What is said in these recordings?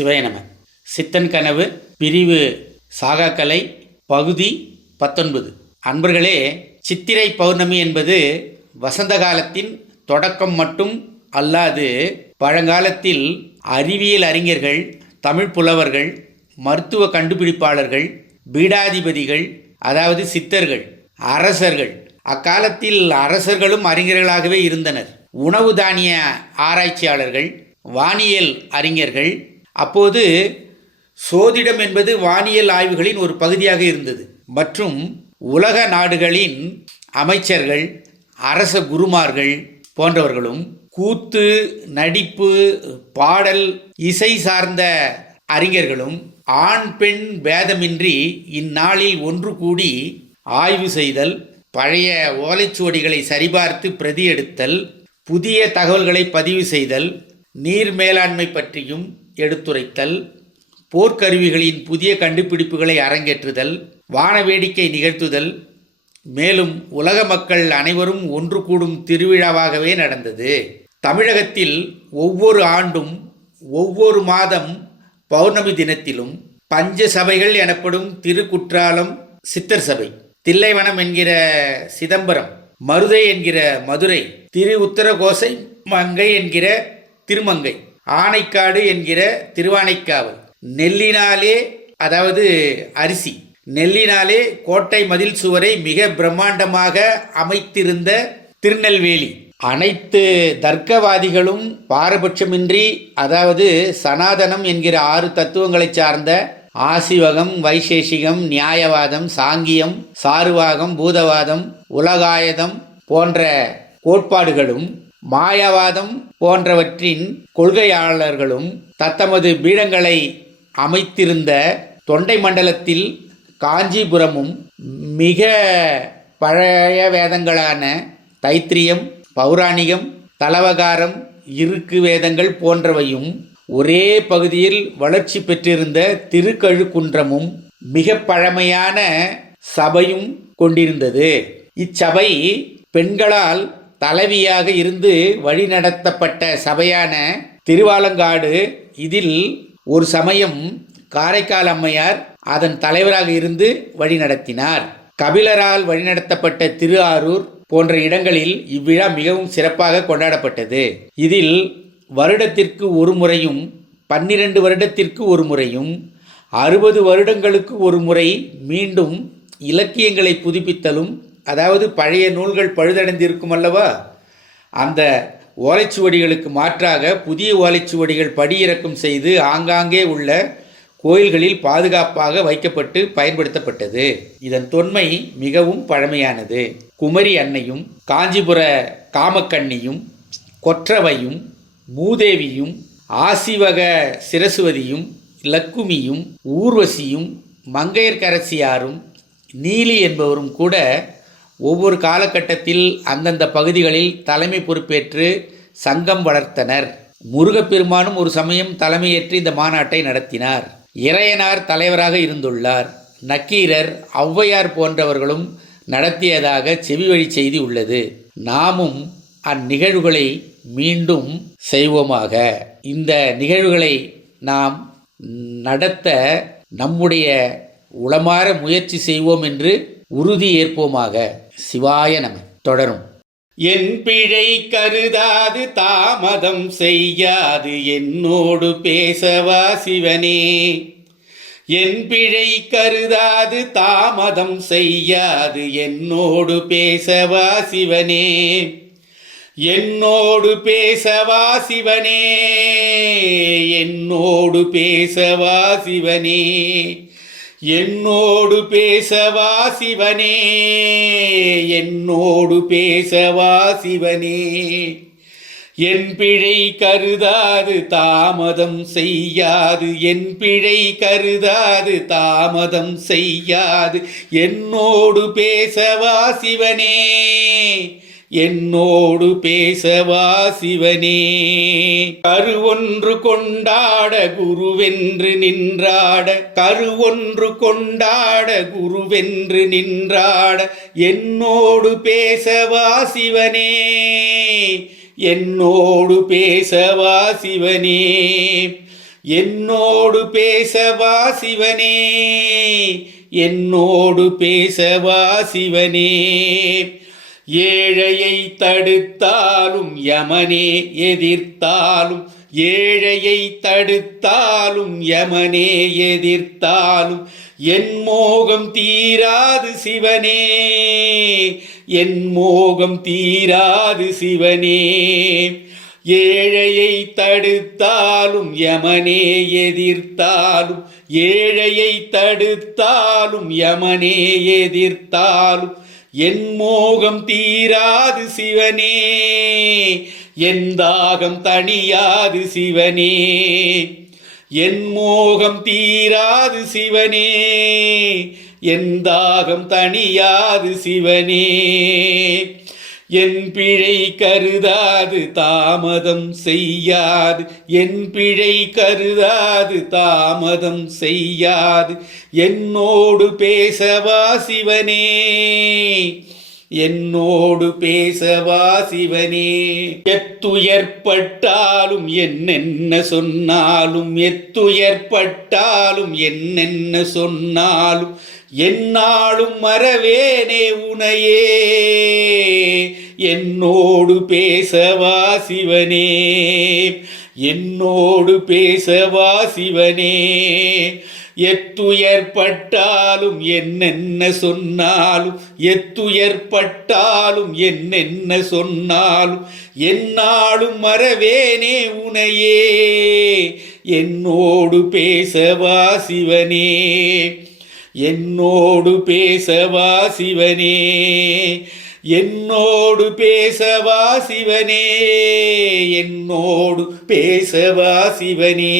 சிவாய நம. சித்தன் கனவு பிரிவு சாகாக்கலை பகுதி 19. அன்பர்களே, சித்திரை பௌர்ணமி என்பது வசந்த காலத்தின் தொடக்கம் மட்டும் அல்லாது பழங்காலத்தில் அறிவியல் அறிஞர்கள், தமிழ் புலவர்கள், மருத்துவ கண்டுபிடிப்பாளர்கள், பீடாதிபதிகள், அதாவது சித்தர்கள், அரசர்கள், அக்காலத்தில் அரசர்களும் அறிஞர்களாகவே இருந்தனர். உணவு தானிய ஆராய்ச்சியாளர்கள், வானியல் அறிஞர்கள். அப்போது சோதிடம் என்பது வானியல் ஆய்வுகளின் ஒரு பகுதியாக இருந்தது. மற்றும் உலக நாடுகளின் அமைச்சர்கள், அரச குருமார்கள் போன்றவர்களும் கூத்து, நடிப்பு, பாடல், இசை சார்ந்த அறிஞர்களும் ஆண் பெண் பேதமின்றி இந்நாளில் ஒன்று கூடி ஆய்வு செய்தல், பழைய ஓலைச்சுவடிகளை சரிபார்த்து பிரதி எடுத்தல், புதிய தகவல்களை பதிவு செய்தல், நீர் மேலாண்மை பற்றியும் எடுத்துரைத்தல், போர்க்கருவிகளின் புதிய கண்டுபிடிப்புகளை அரங்கேற்றுதல், வான வேடிக்கை நிகழ்த்துதல், மேலும் உலக மக்கள் அனைவரும் ஒன்று கூடும் திருவிழாவாகவே நடந்தது. தமிழகத்தில் ஒவ்வொரு ஆண்டும் ஒவ்வொரு மாதம் பௌர்ணமி தினத்திலும் பஞ்ச சபைகள் எனப்படும் திருக்குற்றாலம் சித்தர் சபை, தில்லைவனம் என்கிற சிதம்பரம், மருதை என்கிற மதுரை, திரு உத்தரகோசை மங்கை என்கிற திருமங்கை, ஆனைக்காடு என்கிற திருவானைக்காவல், நெல்லினாலே, அதாவது அரிசி நெல்லினாலே கோட்டை மதில் சுவரை மிக பிரம்மாண்டமாக அமைத்திருந்த திருநெல்வேலி, அனைத்து தர்க்கவாதிகளும் பாரபட்சமின்றி, அதாவது சனாதனம் என்கிற 6 தத்துவங்களை சார்ந்த ஆசிவகம், வைசேஷிகம், நியாயவாதம், சாங்கியம், சாருவாகம், பூதவாதம், உலகாயதம் போன்ற கோட்பாடுகளும், மாயாவாதம் போன்றவற்றின் கொள்கையாளர்களும் தத்தமது பீடங்களை அமைத்திருந்த தொண்டை மண்டலத்தில் காஞ்சிபுரமும் மிக பழைய வேதங்களான தைத்திரியம், பௌராணிகம், தலவகாரம், இருக்கு வேதங்கள் போன்றவையும் ஒரே பகுதியில் வளர்ச்சி பெற்றிருந்த திருக்கழுக்குன்றமும் மிக பழமையான சபையும் கொண்டிருந்தது. இச்சபை பெண்களால் தலைவியாக இருந்து வழிநடத்தப்பட்ட சபையான திருவாலங்காடு. இதில் ஒரு சமயம் காரைக்கால் அம்மையார் அதன் தலைவராக இருந்து வழிநடத்தினார். கபிலரால் வழிநடத்தப்பட்ட திரு ஆரூர் போன்ற இடங்களில் இவ்விழா மிகவும் சிறப்பாக கொண்டாடப்பட்டது. இதில் வருடத்திற்கு ஒரு முறையும், 12 வருடத்திற்கு ஒரு முறையும், 60 வருடங்களுக்கு ஒரு முறை மீண்டும் இலக்கியங்களை புதுப்பித்தலும், அதாவது பழைய நூல்கள் பழுதடைந்திருக்கும் அல்லவா, அந்த ஓலைச்சுவடிகளுக்கு மாற்றாக புதிய ஓலைச்சுவடிகள் படியிறக்கம் செய்து ஆங்காங்கே உள்ள கோயில்களில் பாதுகாப்பாக வைக்கப்பட்டு பயன்படுத்தப்பட்டது. இதன் தொன்மை மிகவும் பழமையானது. குமரி அன்னையும், காஞ்சிபுர காமக்கண்ணியும், கொற்றவையும், மூதேவியும், ஆசிவக சிரசுவதியும், லக்குமியும், ஊர்வசியும், மங்கையர்க்கரசியாரும், நீலி என்பவரும் கூட ஒவ்வொரு காலகட்டத்தில் அந்தந்த பகுதிகளில் தலைமை பொறுப்பேற்று சங்கம் வளர்த்தனர். முருகப்பெருமானும் ஒரு சமயம் தலைமையேற்று இந்த மாநாட்டை நடத்தினார். இறையனார் தலைவராக இருந்துள்ளார். நக்கீரர், ஔவையார் போன்றவர்களும் நடத்தியதாக செவிவழி செய்தி உள்ளது. நாமும் அந்நிகழ்வுகளை மீண்டும் செய்வோமாக. இந்த நிகழ்வுகளை நாம் நடத்த நம்முடைய உளமாற முயற்சி செய்வோம் என்று உறுதி ஏற்போமாக. சிவாய நம. தொடரும். என் பிழை கருதாது தாமதம் செய்யாது என்னோடு பேசவா சிவனே. என் பிழை கருதாது தாமதம் செய்யாது என்னோடு பேசவா சிவனே. என்னோடு பேசவா சிவனே, என்னோடு பேசவா சிவனே, என்னோடு பேசவா சிவனே, என்னோடு பேசவா சிவனே. என் பிழை கருதாது தாமதம் செய்யாது, என் பிழை கருதாது தாமதம் செய்யாது என்னோடு பேசவா சிவனே, என்னோடு பேசவா சிவனே. கருவொன்று கொண்டாட குருவென்று நின்றாட, கருவொன்று கொண்டாட குருவென்று நின்றாட என்னோடு பேசவா சிவனே, என்னோடு பேசவா சிவனே. என்னோடு பேசவா சிவனே, என்னோடு பேசவா சிவனே. ஏழையை தடுத்தாலும் யமனே எதிர்த்தாலும், ஏழையை தடுத்தாலும் யமனே எதிர்த்தாலும் என் மோகம் தீராது சிவனே, என் மோகம் தீராது சிவனே. ஏழையை தடுத்தாலும் யமனே எதிர்த்தாலும், ஏழையை தடுத்தாலும் யமனே எதிர்த்தாலும் என் மோகம் தீராது சிவனே, என் தாகம் தணியாது சிவனே. என் மோகம் தீராது சிவனே, என் தாகம் தணியாது சிவனே. என் பிழை கருதாது தாமதம் செய்யாது, என் பிழை கருதாது தாமதம் செய்யாது என்னோடு பேசவா சிவனே, என்னோடு பேசவா சிவனே. எத்துயர்பட்டாலும் என்னென்ன சொன்னாலும், எத்துயர்பட்டாலும் என்னென்ன சொன்னாலும் என்னாலும் மறவேனே உனையே, என்னோடு பேசவா சிவனே, என்னோடு பேசவா சிவனே. எத்துயர்பட்டாலும் என்னென்ன சொன்னாலும், எத்துயர்பட்டாலும் என்னென்ன சொன்னாலும் என்னாலும் மறவேனே உனையே, என்னோடு பேசவா சிவனே, என்னோடு பேசவா சிவனே, என்னோடு பேசவா சிவனே, என்னோடு பேசவா சிவனே.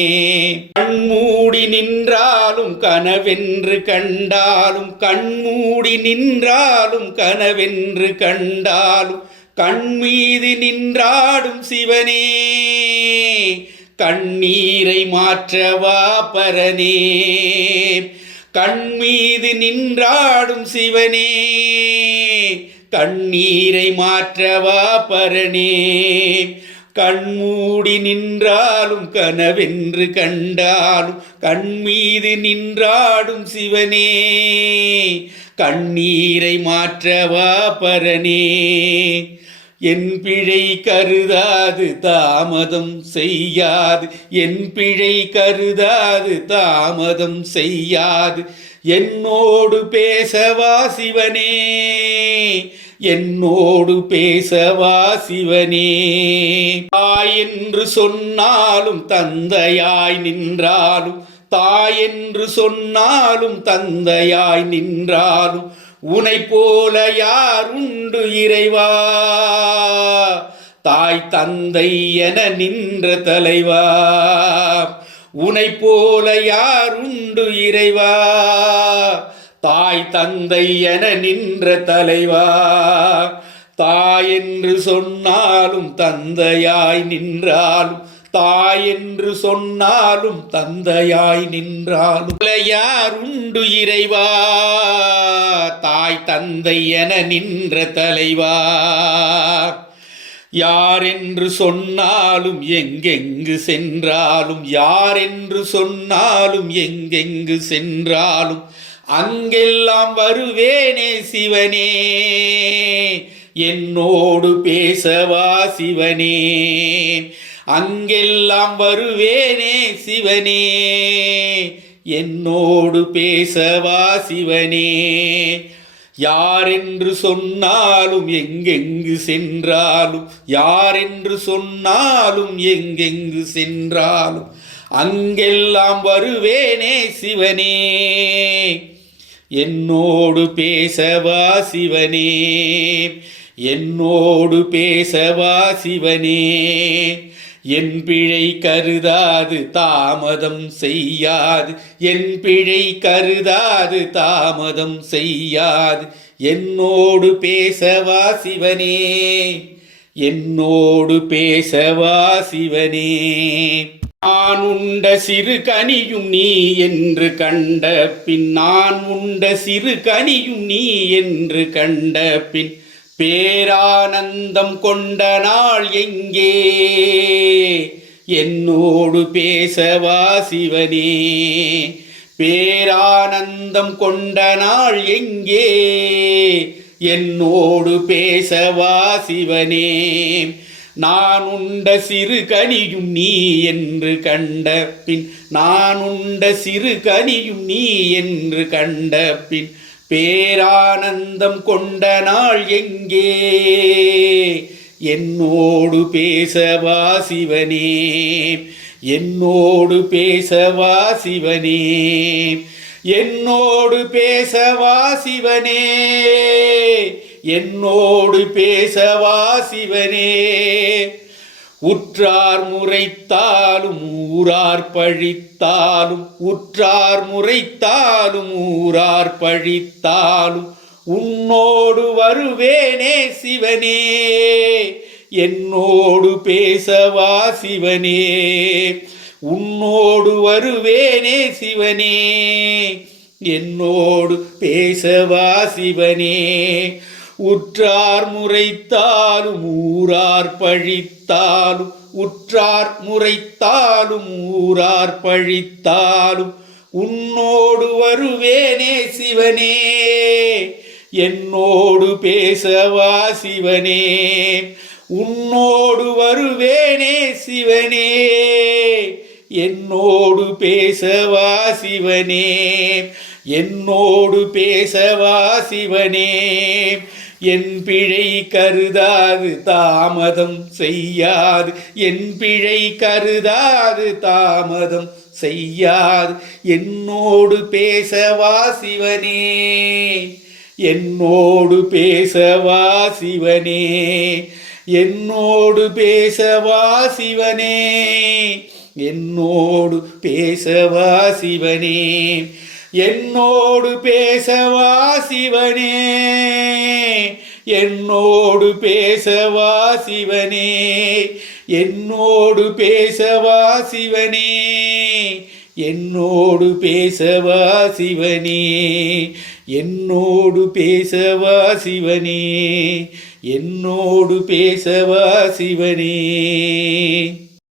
கண்மூடி நின்றாலும் கனவென்று கண்டாலும், கண்மூடி நின்றாலும் கனவென்று கண்டாலும் கண்மீது நின்றாடும் சிவனே, கண்ணீரை மாற்றவா பரனே. கண்மீது நின்றாடும் சிவனே, கண்ணீரை மாற்றவா பரனே. கண்மூடி நின்றாலும் கனவென்று கண்டாலும் கண்மீது நின்றாடும் சிவனே, கண்ணீரை மாற்றவா பரனே. என் பிழை கருதாது தாமதம் செய்யாது, என் பிழை கருதாது தாமதம் செய்யாது என்னோடு பேசவா சிவனே, என்னோடு பேசவா சிவனே. தாய் என்று சொன்னாலும் தந்தையாய் நின்றாலும், தாய் என்று சொன்னாலும் தந்தையாய் நின்றாலும் உனை போல யாருண்டு இறைவா, தாய் தந்தை என நின்ற தலைவா. உனை போல யாருண்டு இறைவா, தாய் தந்தை என நின்ற தலைவா. தாய் என்று சொன்னாலும் தந்தையாய் நின்றாலும், தாய் என்று சொன்னாலும் தந்தையாய் நின்றாலும் யாருண்டு இறைவா, தாய் தந்தை என நின்ற தலைவா. யாரென்று சொன்னாலும் எங்கெங்கு சென்றாலும், யாரென்று சொன்னாலும் எங்கெங்கு சென்றாலும் அங்கெல்லாம் வருவேனே சிவனே, என்னோடு பேசவா சிவனே. அங்கெல்லாம் வருவேனே சிவனே, என்னோடு பேசவா சிவனே. யாரென்று சொன்னாலும் எங்கெங்கு சென்றாலும், யாரென்று சொன்னாலும் எங்கெங்கு சென்றாலும் அங்கெல்லாம் வருவேனே சிவனே, என்னோடு பேசவா சிவனே, என்னோடு பேசவா சிவனே. என் பிழை கருதாது தாமதம் செய்யாது, என் பிழை கருதாது தாமதம் செய்யாது என்னோடு பேசவா சிவனே, என்னோடு பேசவா சிவனே. நான் உண்ட சிறு கனியும் நீ என்று கண்ட பின், நான் உண்ட சிறு கனியும் நீ என்று கண்ட பின் பேரானந்தம் கொண்ட நாள் எங்கே, என்னோடு பேசவா சிவனே. பேரானந்தம் கொண்ட நாள் எங்கே, என்னோடு பேசவா சிவனே. நான் உண்ட சிறு கனியும் நீ என்று கண்ட பின், நான் உண்ட சிறு கனியும் நீ என்று கண்ட பின், பேரானந்தம் கொண்ட நாள் எங்கே, என்னோடு பேசவா சிவனே. என்னோடு பேசவா சிவனே. என்னோடு பேசவா சிவனே. என்னோடு பேசவா சிவனே. உற்றார் முறைத்தாலும் ஊரார் பழித்தாலும், உற்றார் முறைத்தாலும் ஊரார் பழித்தாலும், உன்னோடு வருவேனே சிவனே. என்னோடு பேசவா சிவனே. உன்னோடு வருவேனே சிவனே. என்னோடு பேசவா சிவனே. உற்றார் முறைத்தாலும் ஊரார் பழித்தாலும், உற்றார் முறைத்தாலும் ஊரார் பழித்தாலும், உன்னோடு வருவேனே சிவனே. என்னோடு பேசவா சிவனே. உன்னோடு வருவேனே சிவனே. என்னோடு பேசவா சிவனே. என்னோடு பேசவா சிவனே. என் பிழை கருதாது தாமதம் செய்யாது, என் பிழை கருதாது தாமதம் செய்யாது, என்னோடு பேசவா சிவனே. என்னோடு பேசவா சிவனே. என்னோடு பேசவா சிவனே. என்னோடு பேசவா சிவனே. என்னோடு பேசவா சிவனே. என்னோடு பேசவா சிவனே. என்னோடு பேசவா சிவனே. என்னோடு பேசவா சிவனே. என்னோடு பேசவா சிவனே. என்னோடு பேசவா சிவனே.